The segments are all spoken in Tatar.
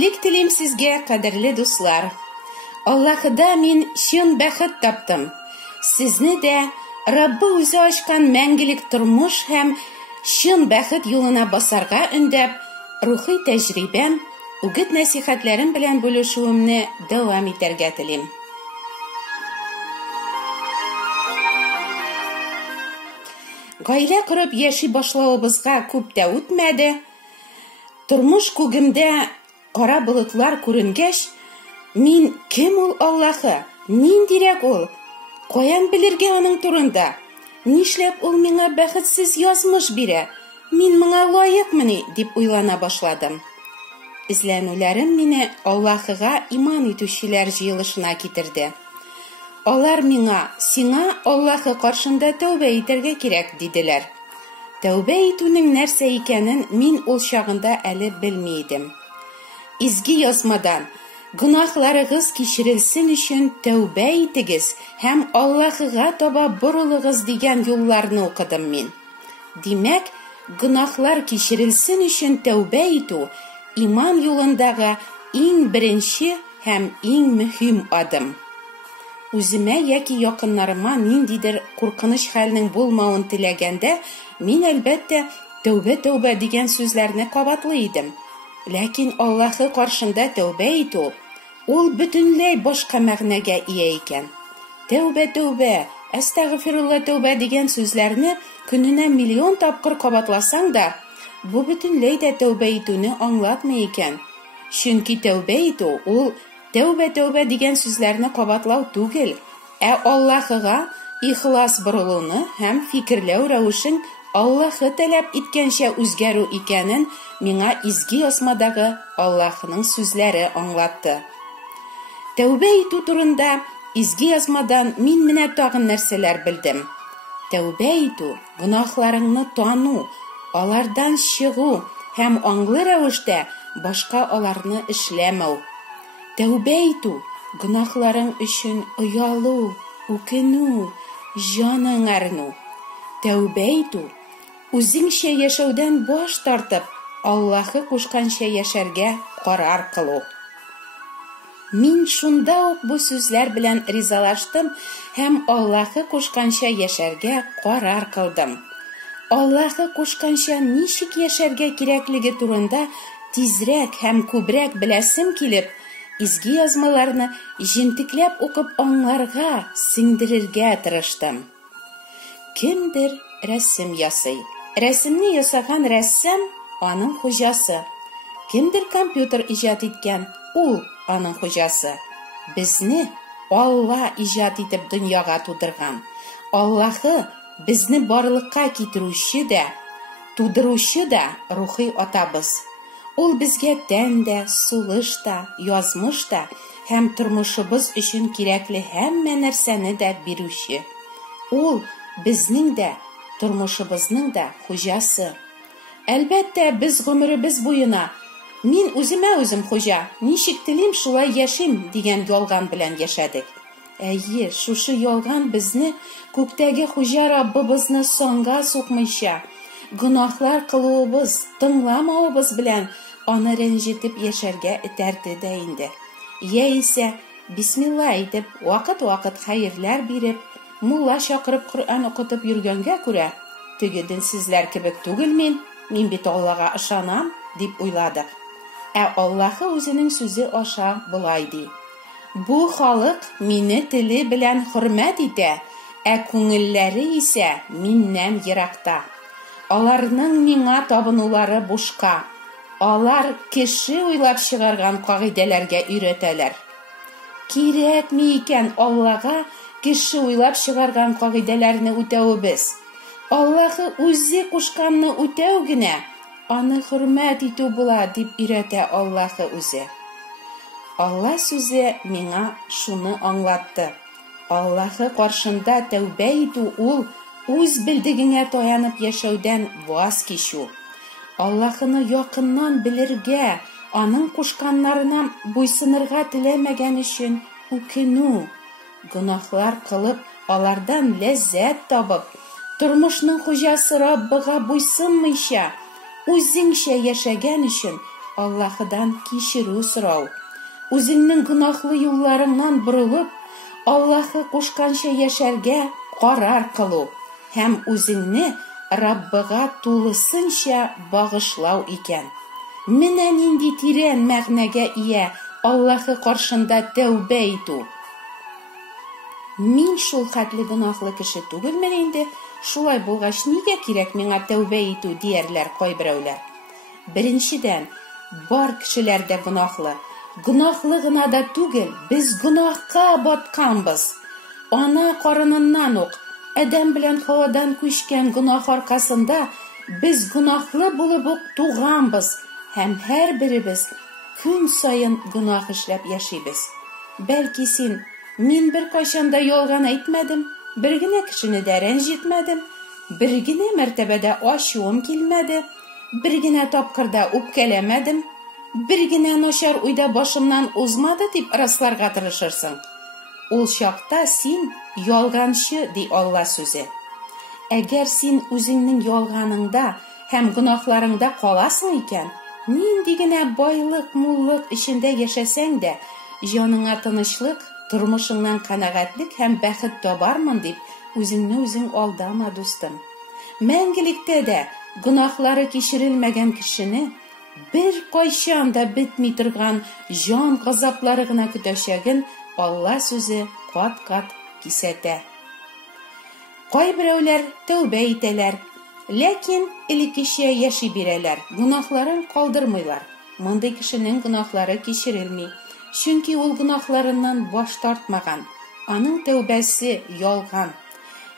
Исәнлек телим сезгә, кадерле дуслар. Аллаһыда мин шын бәхет таптым. Сезне дә Раббы үзе ачкан мәңгелек тормыш һәм шын бәхет юлына басарга өндәп, рухи тәҗрибәм, үгет нәсихәтләрем белән бүлешүемне дәвам итәргә телим. Гаилә корып яши башлавыбызга күп тә үтмәде. Тормыш күгемдә кара болытлар күренгәч, мин кем ул Аллаһы? Ниндирәк ул? Каян белергә аның турында? Нишләп ул миңа бәхетсез язмыш бирә? Мин моңа лаекмыни? Дип уйлана башладым. Изләнүләрем мине Аллаһыга иман итүчеләр җыелышына китерде. Алар миңа, сиңа Аллаһы каршында тәүбә итәргә кирәк, диделәр. Тәүбә итүнең нәрсә икәнен мин ул чагында әле белми идем. Изге язмадан, гөнаһларыгыз кичерелсен өчен тәүбә итегез һәм Аллаһыга таба борылыгыз дигән юлларны укыдым мин. Димәк, гөнаһлар кичерелсен өчен тәүбә итү иман юлындагы иң беренче һәм иң мөһим адым. Үземә яки якыннарыма ниндидер куркыныч хәлнең булмавын теләгәндә, мин әлбәттә тәүбә дигән сүзләрне кабатлый идем. Ләкин Аллаһы каршында тәүбә итү, ул бөтенләй башка мәгънәгә ия икән. Тәүбә, әстәгъфирулла тәүбә дигән сүзләрне көненә миллион тапкыр кабатласаң да, бу бөтенләй дә тәүбә итүне аңлатмый икән. Чөнки тәүбә итү, ул тәүбә дигән сүзләрне кабатлау түгел, Аллаһыга ихлас борылуны һәм фикерләү рәвешен Аллаһы таләп иткәнчә үзгәрү икәнен миңа изге язмадагы Аллаһының сүзләре аңлатты. Тәүбә итү турында изге язмадан мин менә тагын нәрсәләр белдем. Тәүбә итү, гөнаһларыңны тану, алардан чыгу һәм аңлы рәвештә башка аларны эшләмәү. Тәүбә итү, гөнаһларың өчен оялу, үкенү, җаның әрнү. Тәүбә итү, үзеңчә яшәүдән баш тартып, Аллаһы кушканча яшәргә карар кылу. Мин шунда ук бу сүзләр белән ризалаштым һәм Аллаһы кушканча яшәргә карар кылдым. Аллаһы кушканча ничек яшәргә кирәклеге турында тизрәк һәм күбрәк беләсем килеп, изге язмаларны җентекләп укып аңларга, сеңдерергә тырыштым. Кемдер рәсем ясый. Рәсемне ясаган рәссам аның хуҗасы. Кемдер компьютер иҗат иткән, ул аның хуҗасы. Безне Алла иҗат итеп дөньяга тудырган. Аллаһы безне барлыкка китерүче дә, тудыручы да рухи атабыз. Ул безгә тән дә, сулыш та, язмыш та һәм тормышыбыз өчен кирәкле һәммә нәрсәне дә бирүче. Ул безнең дә, тормышыбызның да хуҗасы. Әлбәттә, без гомеребез буена мин үземә үзем хуҗа, ничек телим шулай яшим дигән ялган белән яшәдек. Әйе, шушы ялган безне күктәге хуҗа Раббыбызны санга сукмыйча, гөнаһлар кылуыбыз, тыңламавыбыз белән аны рәнҗетеп яшәргә этәрде дә инде. Яисә, бисмилла әйтеп, вакыт-вакыт хәерләр биреп, мулла чакырып Коръән укытып йөргәнгә күрә, теге динсезләр кебек түгел мин бит Аллага ышанам, дип уйладык. Аллаһы үзенең сүзе аша булай ди. Бу халык мине теле белән хөрмәт итә, күңелләре исә миннән еракта. Аларның миңа табынулары бушка. Алар кеше уйлап чыгарган кагыйдәләргә өйрәтәләр. Кирәкми икән Аллага кеше уйлап чыгарган кагыйдәләрне үтәүбез. Аллаһы үзе кушканны үтәү генә аны хөрмәт итү була, дип өйрәтә Аллаһы үзе. Алла сүзе миңа шуны аңлатты. Аллаһы каршында тәүбә итү ул үз белдегеңә таянып яшәүдән ваз кичү. Аллаһыны якыннан белергә, аның кушканнарына буйсынырга теләмәгән өчен үкенү, гөнаһлар кылып, алардан ләззәт табып, тормышның хуҗасы Раббыга буйсынмыйча, үзеңчә яшәгән өчен Аллаһыдан кичерү сорау. Үзеңнең гөнаһлы юлларыңнан борылып, Аллаһы кушканча яшәргә карар кылу һәм үзеңне Раббыга тулысынча багышлау икән. Менә нинди тирән мәгънәгә ия Аллаһы каршында тәүбә итү. Мин шул хәтле гөнаһлы кеше түгелмен инде, шулай булгач нигә кирәк миңа тәүбә итү диярләр кайберәүләр. Беренчедән, бар кешеләр дә гөнаһлы. Гөнаһлы гына да түгел, без гөнаһка батканбыз. Ана карыныннан ук Адәм белән Хавадан күчкән гөнаһ аркасында без гөнаһлы булып ук туганбыз һәм һәрберебез көн саен гөнаһ эшләп яшибез. Бәлки син, мин бер кайчан да ялган әйтмәдем, бер генә кешене дә рәнҗетмәдем, бер генә мәртәбәдә ачуым килмәде, бер генә тапкырда үпкәләмәдем, бер генә начар уйда башымнан узмады дип расларга тырышырсың. Ул чакта син ялганчы ди Алла сүзе. Әгәр син үзеңнең ялганыңда һәм гөнаһларыңда каласың икән, нинди генә байлык, муллык эчендә яшәсәң дә, җаныңа тынычлык, тормышыңнан канәгатьлек һәм бәхет табармын дип үзеңне үзең алдама, дустым. Мәңгелектә дә гөнаһлары кичерелмәгән кешене бер кайчан да бетми торган җан газаплары гына көтәчәген Алла сүзе кат-кат кисәтә. Кайберәүләр тәүбә итәләр, ләкин элеккечә яши бирәләр, гөнаһларын калдырмыйлар. Мондый кешенең гөнаһлары кичерелми, чөнки ул гөнаһларыннан баш тартмаган, аның тәүбәсе ялган.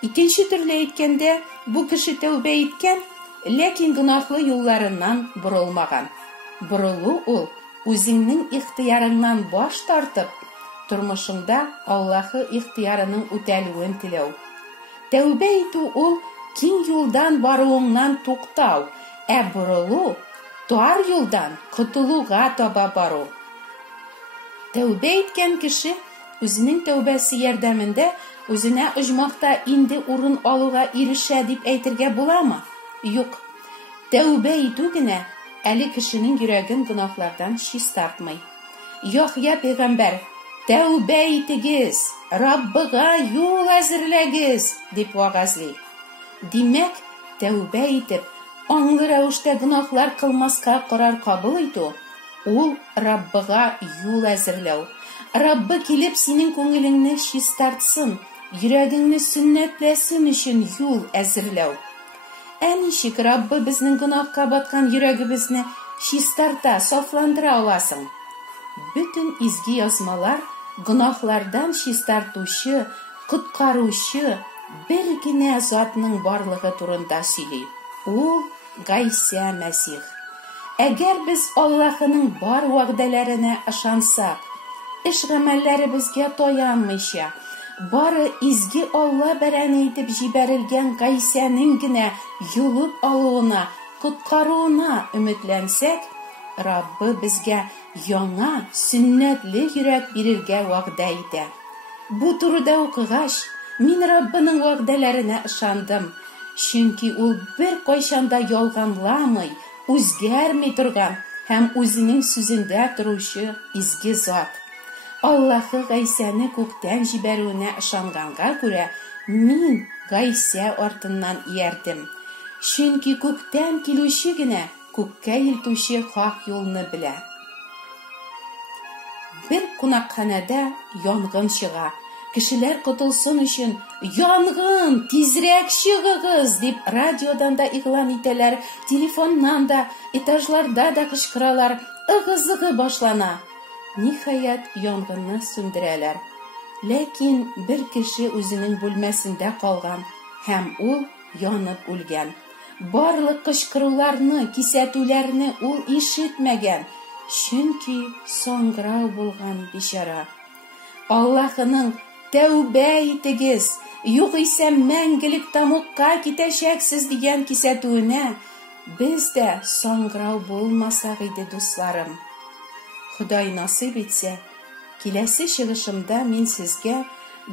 Икенче төрле әйткәндә, бу кеше тәүбә иткән, ләкин гөнаһлы юлларыннан борылмаган. Борылу ул үзеңнең ихтыярыңнан баш тартып, тормышыңда Аллаһы ихтыярының үтәлүен теләү. Тәүбә итү ул киң юлдан баруыңнан туктау, ә борылу тар юлдан котылуга таба бару. Тәүбә иткән кеше үзенең тәүбәсе ярдәмендә үзенә оҗмахта инде урын алуга ирешә дип әйтергә буламы? Юк. Тәүбә итү генә әле кешенең йөрәген гөнаһлардан чистартмый. Яхья пәйгамбәр «Тәүбә итегез, Раббыга юл әзерләгез» дип вагазлый. Димәк, тәүбә итеп, аңлы рәвештә гөнаһлар кылмаска карар кабул итү, ул Раббыга юл әзерләү. Раббы килеп синең күңелеңне чистартсын, йөрәгеңне сөннәтләсен өчен юл әзерләү. Ә ничек Раббы безнең гөнаһка баткан йөрәгебезне чистарта, сафландыра аласың? Бүтән изге язмалар гөнаһлардан чистартучы, коткаручы бер генә затның барлыгы турында сөйли. Ул Гайса Мәсих. Әгәр без Аллаһының бар вәгъдәләренә ышансак, эш-гамәлләребезгә таянмыйча, бары изге Алла бәрәне итеп җибәрелгән Гайсаның генә юлып алуына, коткаруына өметләнсәк, Раббы безгә яңа, сөннәтле йөрәк бирергә вәгъдә итә. Бу турыда укыгач, мин Раббының вәгъдәләренә ышандым, чөнки ул бер кайчан да ялганламый, үзгәрми торган һәм үзенең сүзендә торучы изге зат. Аллаһы Гайсаны күктән җибәрүенә ышанганга күрә, мин Гайса артыннан иярдем, чөнки күктән килүче генә күккә илтүче хак юлны белә. Бер кунакханәдә янгын чыга. Кешеләр котылсын өчен «Янгын, тизрәк чыгыгыз!» дип радиодан да игълан итәләр, телефоннан да, этажларда да кычкыралар, ыгы-зыгы башлана. Ниһаять, янгынны сүндерәләр. Ләкин бер кеше үзенең бүлмәсендә калган һәм ул янып үлгән. Барлык кычкыруларны, кисәтүләрне ул ишетмәгән, чөнки саңгырау булган бичара. Аллаһының «Тәүбә итегез, югыйсә мәңгелек тамукка китәчәксез» дигән кисәтүенә без дә саңгырау булмасак иде, дусларым. Ходай насыйп итсә, киләсе чыгышымда мин сезгә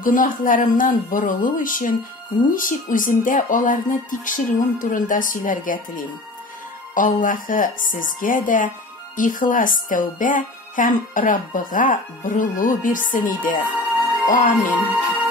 гөнаһларымнан борылу өчен ничек үземдә аларны тикшерүем турында сөйләргә телим. Аллаһы сезгә дә ихлас тәүбә һәм Раббыга борылу бирсен иде. Амин.